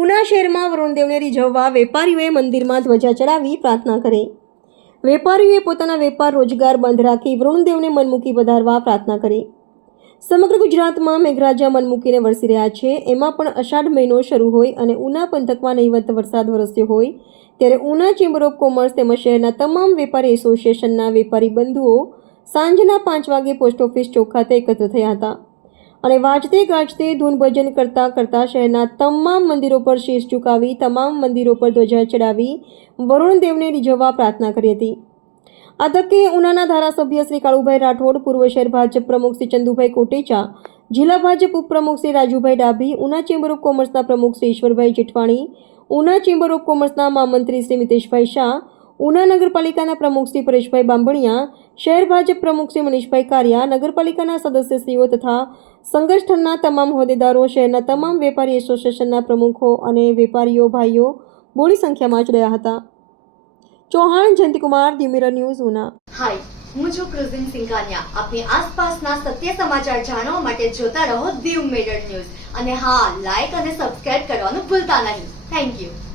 ઉના શહેરમાં વરુણદેવને રીઝવવા વેપારીઓએ મંદિરમાં ધ્વજા ચડાવી પ્રાર્થના કરી। વેપારીઓએ પોતાના વેપાર રોજગાર બંધ રાખી વરુણદેવને મન મૂકી પધારવા પ્રાર્થના કરી। સમગ્ર ગુજરાતમાં મેઘરાજા મન મૂકીને વરસી રહ્યા છે। એમાં પણ અષાઢ મહિનો શરૂ હોય અને ઉના પંથકમાં નહીવત વરસાદ વરસ્યો હોય ત્યારે ઉના ચેમ્બર ઓફ કોમર્સ તેમજ શહેરના તમામ વેપારી એસોસિએશનના વેપારી બંધુઓ સાંજના 5 વાગે પોસ્ટ ઓફિસ ચોક ખાતે એકત્ર થયા હતા અને વાજતે ગાજતે ધૂન ભજન કરતા શહેરના તમામ મંદિરો પર શીશ ઝુકાવી તમામ મંદિરો પર ધ્વજા ચડાવી વરુણદેવને રીઝવવા પ્રાર્થના કરી હતી। આ તકે ઉનાના ધારાસભ્ય શ્રી કાળુભાઈ રાઠોડ, પૂર્વ શહેર ભાજપ પ્રમુખ શ્રી ચંદુભાઈ કોટેચા, જિલ્લા ભાજપ ઉપપ્રમુખ શ્રી રાજુભાઈ ડાભી, ઉના ચેમ્બર ઓફ કોમર્સના પ્રમુખ શ્રી ઈશ્વરભાઈ જેઠવાણી, ઉના ચેમ્બર ઓફ કોમર્સના મહામંત્રી શ્રી મિતેશભાઈ શાહ, ઉના નગરપાલિકાના પ્રમુખ શ્રી પરેશભાઈ બાંભણિયા, શહેર ભાજપ પ્રમુખ શ્રી મનીષભાઈ કારિયા, નગરપાલિકાના સદસ્યશ્રીઓ તથા સંગઠનના તમામ હોદ્દેદારો, શહેરના તમામ વેપારી એસોસિએશનના પ્રમુખો અને વેપારીઓ ભાઈઓ બોડી સંખ્યામાં જોડાયા હતા। Chauhan Jayanti Kumar, the Mirror News, Una. Hi, હું છું ક્રુઝિન સિંઘાનિયા। આપની આસપાસના સત્ય સમાચાર જાણવા માટે જોતા રહો ધી મિરર ન્યૂઝ અને હા, લાઈક અને સબસ્ક્રાઇબ કરવાનું ભૂલતા નહીં। Thank you.